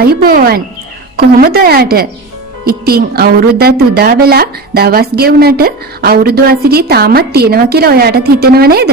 ආයුබෝවන් කොහොමද ඔයාට? ඉතින් අවුරුද්දත් උදා වෙලා දවස් ගෙවුනට අවුරුදු අසිරිය තාමත් තියෙනවා කියලා ඔයාටත් හිතෙනව නේද?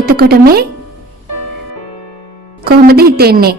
එතකොට මේ කොහොමද හිතෙන්නේ?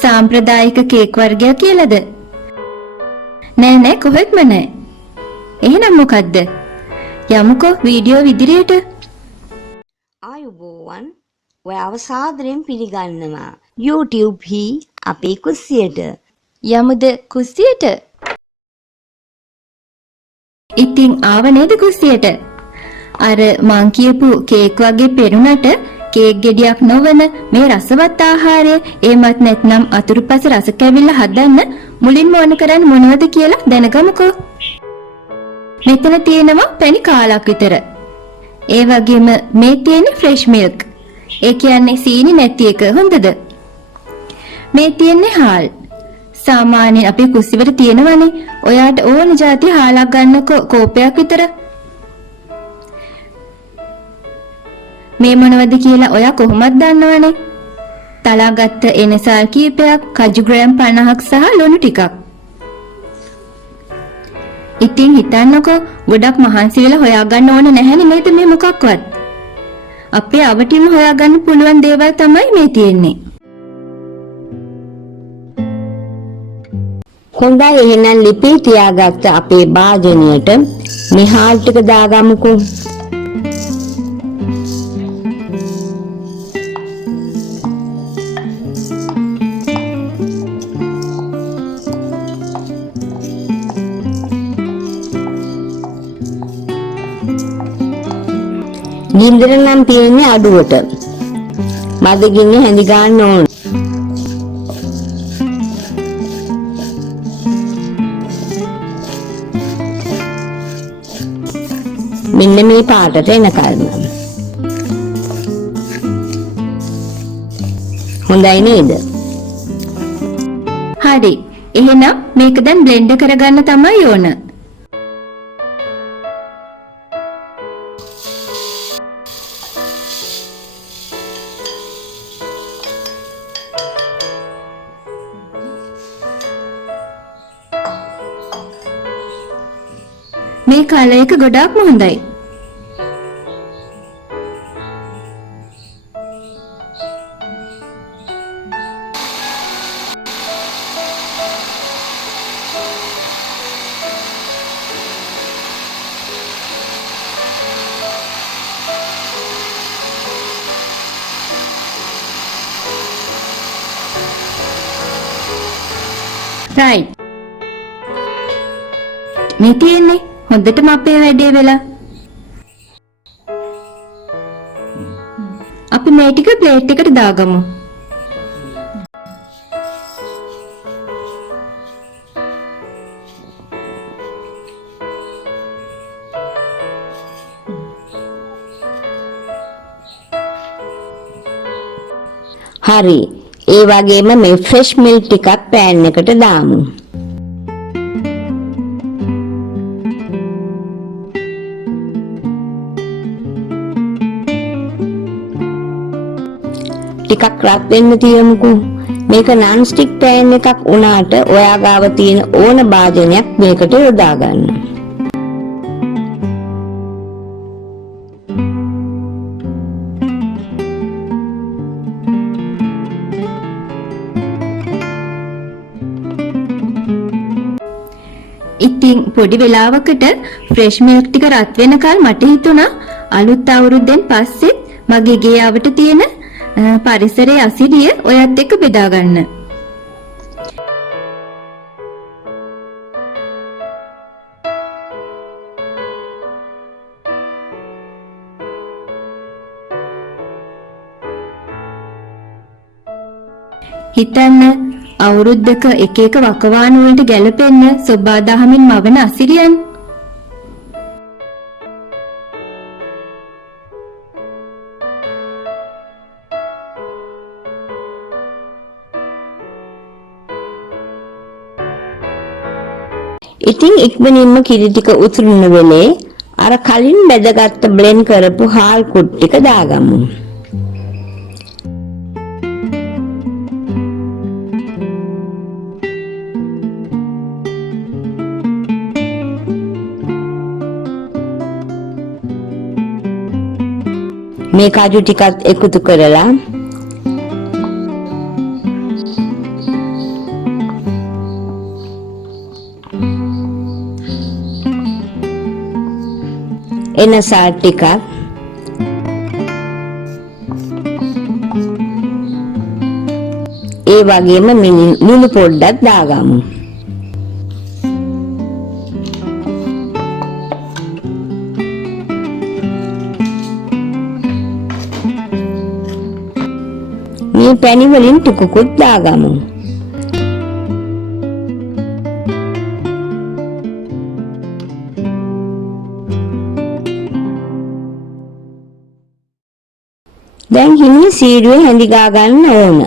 සාම්ප්‍රදායික කේක් වර්ගයක් කියලාද? නෑ කොහෙත්ම නෑ. එහෙනම් මොකද්ද? යමුකෝ වීඩියෝ ඉදිරියට. ආයුබෝවන් ඔයාව සාදරයෙන් පිළිගන්නවා YouTube හි අපේ කුස්සියට. යමුද කුස්සියට? ඉතින් ආව නේද කුස්සියට? අර මං කියපු කේක් වගේ පෙරුණට කේක් ගෙඩියක් නොවන මේ රසවත් ආහාරය එහෙමත් නැත්නම් අතුරුපස රස කැවිල්ල හදන්න මුලින්ම ඕන කරන්නේ මොනවද කියලා දැනගමුකෝ. මෙතන තියෙනවා පැණි කාලක් විතර. ඒ වගේම මේ තියෙන්නේ ෆ්‍රෙෂ් මිල්ක්. ඒ කියන්නේ සීනි නැති එක. හොඳද? මේ තියෙන්නේ හාල්. සාමාන්‍යයෙන් අපේ කුස්සිවල තියෙනවනේ. ඔයාට ඕන જાති හාලක් ගන්නකො කෝපයක් විතර. මේ මොනවද කියලා ඔයා කොහොමද දන්නවනේ? තලාගත්ත එනසල් කීපයක්, කජු ග්‍රෑම් 50ක් සහ ලුණු ටිකක්. ඉතින් හිතන්නකෝ ගොඩක් මහන්සි වෙලා හොයාගන්න ඕන නැහැනේ මේක මේ මොකක්වත්. අපේ අවටිම හොයාගන්න පුළුවන් දේවල් තමයි මේ තියෙන්නේ. හොඳයි එහෙනම් ලිපි තියාගත්ත අපේ භාජනයට මේ හාල් ටික දාගමුකෝ. ගින්දර නම් තියෙන්නේ අඩුවට. මද ගින්නේ හැඳි ගන්න ඕන. මෙන්න මේ පාටට එනකල්ම. හොඳයි නේද? හරි. එහෙනම් මේක දැන් බ්ලෙන්ඩ් කරගන්න තමයි ඕන. මේ කලර් එක ගොඩාක්ම හොඳයි. right. මේ තියෙන්නේ හොඳටම අපේ වැඩේ වෙලා. අපි මේ ටික ප්ලේට් එකට දාගමු. හරි. ඒ වගේම මේ ෆ්‍රෙෂ් මිල්ක් ටිකක් පෑන් එකට දාමු. ටිකක් රත් වෙන්න තියමුකෝ. මේක නන් ස්ටික් පෑන් එකක් උනාට ඔයා ගාව තියෙන ඕන භාජනයක් මේකට යොදා ගන්න. ඉතින් පොඩි වෙලාවකට ෆ්‍රෙෂ් මිල්ක් ටික රත් වෙනකල් මට හිතුණා අලුත් අවුරුද්දෙන් පස්සෙත් මගේ ගේ ආවට තියෙන පරිසරයේ අසිරිය ඔයත් එක්ක බෙදා ගන්න. හිතන්න අවුරුද්දක එක එක වකවානු වලට ගැලපෙන්න සබාදහමින් මවන අසිරියන්. ඉතින් ඉක්මනින්ම කිරි ටික උතුරුන වෙලේ අර කලින් බෙදගත්ත බ්ලෙන්ඩ් කරපු හාල් කුට් ටික දාගමු. මේ කාජු ටිකත් එකතු කරලා එනසා ටිකක් ඒ වගේම මිලු පොඩ්ඩක් දාගමු. මේ පැණි වලින් ටිකකුත් දාගමු. දැන් හිමි සීරුවේ හැඳි ගා ගන්න ඕන.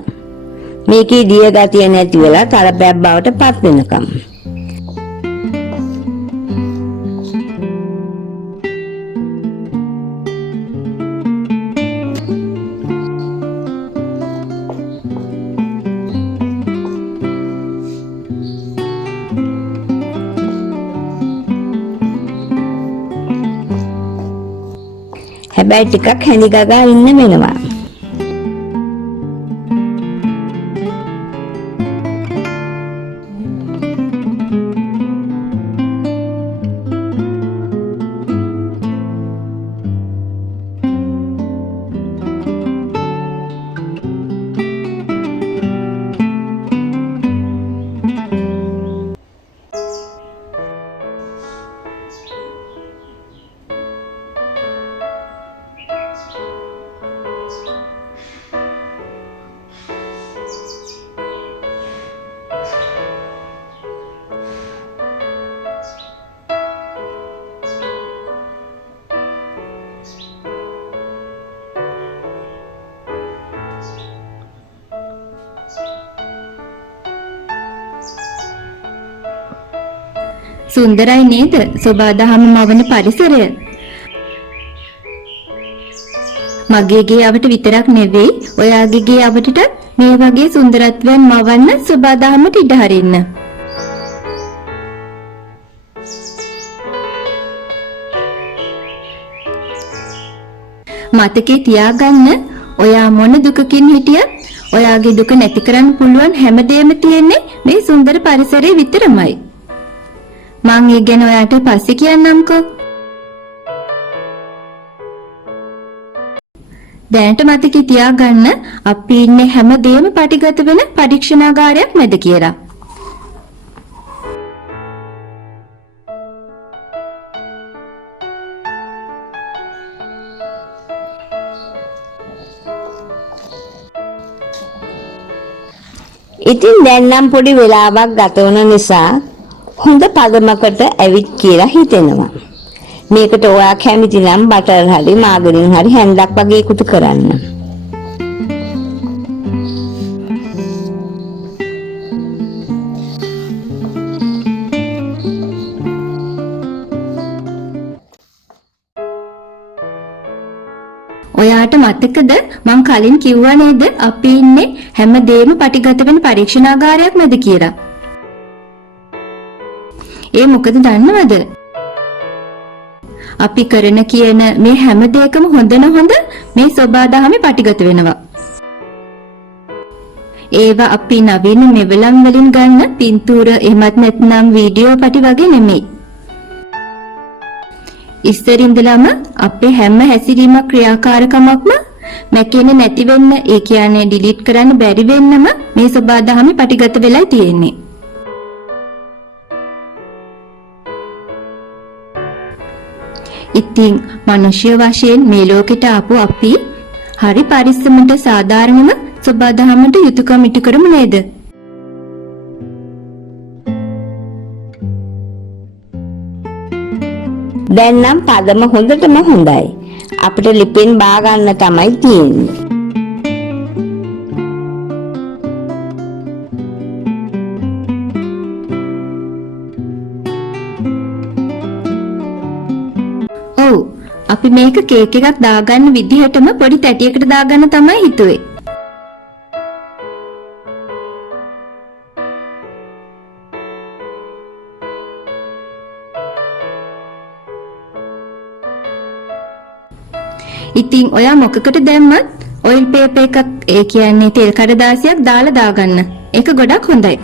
මේකේ දිය ගතිය නැති වෙලා තලපයක් බවට පත් වෙනකම්. හැබැයි ටිකක් හැඳි ගගා ඉන්න වෙනවා. සුන්දරයි නේද සොබාදහම මවන පරිසරය? මගේ ගේ අවට විතරක් නෙවෙයි ඔයාගේ ගේ අවටටත් මේ වගේ සුන්දරත්වයන් මවන්න සොබාදහමට ඉඩ හරින්න. මතකේ තියාගන්න ඔයා මොන දුකකින් හිටියත් ඔයාගේ දුක නැති කරන්න පුළුවන් හැමදේම තියෙන්නේ මේ සුන්දර පරිසරයේ විතරමයි. මං ඒ ගැන ඔයාට පස්සේ කියන්නම්කෝ. දැනට මතකේ තියාගන්න අපි ඉන්නේ හැමදේම පටිගත වෙන පරීක්ෂණාගාරයක් මැද කියලා. ඉතින් දැන් නම් පොඩි වෙලාවක් ගත වුණ නිසා හොඳ පදමකට ඇවිත් කියලා හිතෙනවා. මේකට ඔයා කැමති නම් බටර් හරි මාගරින් හරි හැන්දක් වගේ එකතු කරන්න. ඔයාට මතකද මං කලින් කිව්වා නේද අපි ඉන්නේ හැමදේම පටිගත වෙන පරීක්ෂණාගාරයක් මැද කියලා. ඒ මොකද දන්නවද? අපි කරන කියන මේ හැම දෙයකම හොඳ නොහොඳ මේ සෝබාදහමේ පටිගත වෙනවා. ඒවා අපි නවීන මෙවලම් වලින් ගන්න පින්තූර එහෙමත් නැත්නම් වීඩියෝ පටි වගේ නෙමෙයි. ඉස්සර ඉඳලම අපේ හැම හැසිරීමක් ක්‍රියාකාරකමක්ම මැකෙන්නේ නැති වෙන්න, ඒ කියන්නේ ඩිලීට් කරන්න බැරි වෙන්නම මේ සෝබාදහමේ පටිගත වෙලා තියෙන්නේ. ඉතින් මනුෂ්‍ය වශයෙන් මේ ලෝකෙට ආපු අපි හරි පරිස්සමට සාධාරණව සෝබාදහමට යුතුයකම් ඉටු කරමු නේද? දැන් නම් පදම හොඳටම හොඳයි. අපිට ලිපෙන් බා ගන්න තමයි තියෙන්නේ. අපි මේක කේක් එකක් දාගන්න විදිහටම පොඩි තැටියකට දාගන්න තමයි හිතුවේ. ඉතින් ඔයා මොකකට දැම්මත් ඔයිල් පේපර් එකක් ඒ කියන්නේ තෙල් කඩදාසියක් දාලා දාගන්න. ඒක ගොඩක් හොඳයි.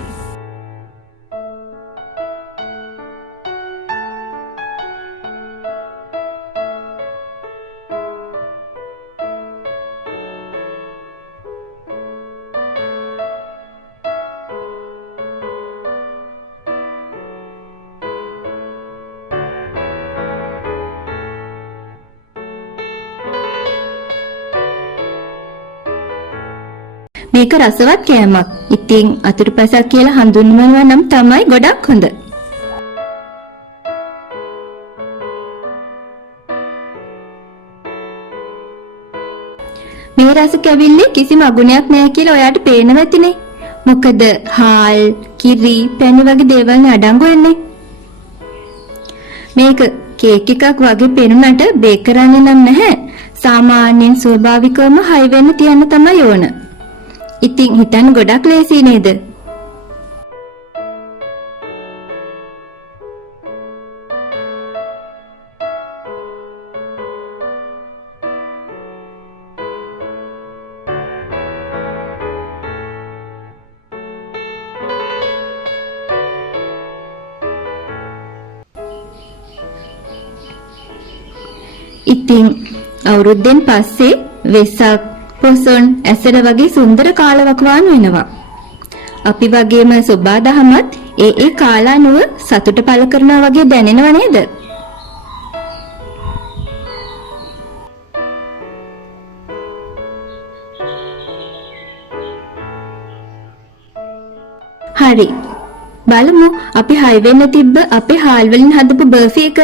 මේක රසවත් කෑමක්. ඉතින් අතුරුපසක් කියලා හඳුන්වනවා නම් තමයි ගොඩක් හොඳ. මේ රස කැවිල්ලේ කිසිම අගුණයක් නැහැ කියලා ඔයාට පේනවා ඇතිනේ. මොකද හාල්, කිරි, පැණි වගේ දේවල් අඩංගු වෙන්නේ. මේක කේක් එකක් වගේ පෙනුනට බේක් කරන්නේ නම් නැහැ. සාමාන්‍යයෙන් ස්වභාවිකවම හයි වෙන්න තියන්න තමයි ඕන. ඉතින් හිතන්න ගොඩක් ලේසි නේද? ඉතින් අවුරුද්දෙන් පස්සේ වෙසක් පොසොන් ඇසළ වගේ සුන්දර කාලවකවානු වෙනවා. අපි වගේම සොබාදහමත් ඒ කාලානුව සතුට පළ කරනවා වගේ දැනෙනව නේද? හරි. බලමු අපි හයි වෙන්න තිබ්බ අපේ හාල් වලින් හදපු බර්ෆි එක.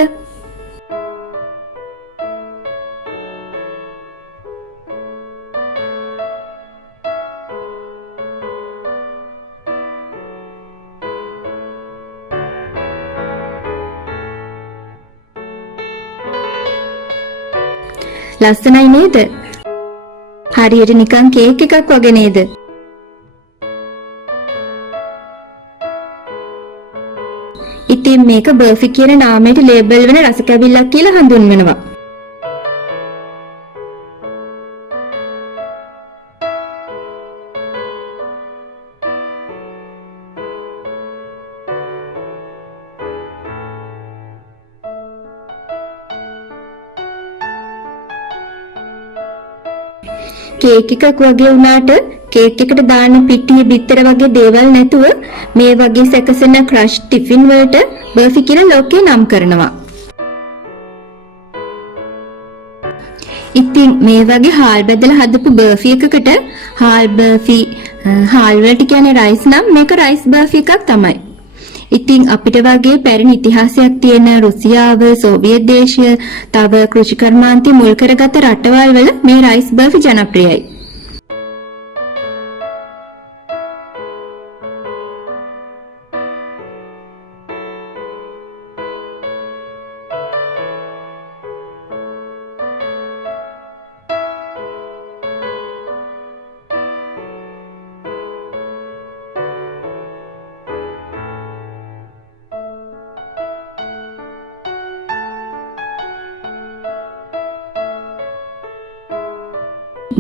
ලස්සනයි නේද? හරියට නිකන් කේක් එකක් වගේ නේද? ඉතින් මේක බර්ෆි කියන නාමයට ලේබල් වෙන රස කැවිල්ලක් කියලා හඳුන්වනවා. කේක් එකක් වගේ වුණාට කේක් එකට දාන පිටියේ බිත්තර වගේ දේවල් නැතුව මේ වගේ සැකසෙන ක්‍රෂ් ටිෆින් වලට බර්ෆි කියලා ලෝකේ නම් කරනවා. ඉතින් මේ වගේ හාල් බෙදලා හදපු බර්ෆි එකකට හාල් බර්ෆි හාල් වලට කියන්නේ රයිස් නම් මේක රයිස් බර්ෆි එකක් තමයි. ඉතින් අපිට වගේ පැරණි ඉතිහාසයක් තියෙන රුසියාව, සෝවියට් දේශය, තව කෘෂිකර්මාන්තය මුල් කරගත් රටවල් වල මේ රයිස් බර්ෆි ජනප්‍රියයි.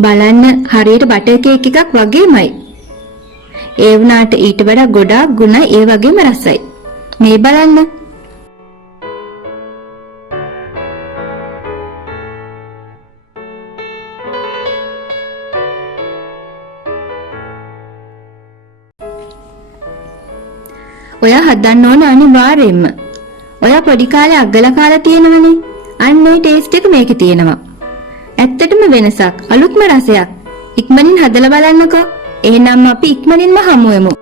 බලන්න හරියට බටර් කේක් එකක් වගේමයි. ඒ වුණාට ඊට වඩා ගොඩාක් ගුණ ඒ වගේම රසයි. මේ බලන්න. ඔයා හදන්න ඕන අනිවාර්යයෙන්ම. ඔයා පොඩි කාලේ අග්ගලා කාලා තියෙනවනේ. අන්න ඒ ටේස්ට් එක මේකේ තියෙනවා. ඇත්තටම වෙනසක්, අලුත්ම රසයක්. ඉක්මනින් හදලා බලන්නකෝ. එහෙනම් අපි ඉක්මනින්ම හමු වෙමු.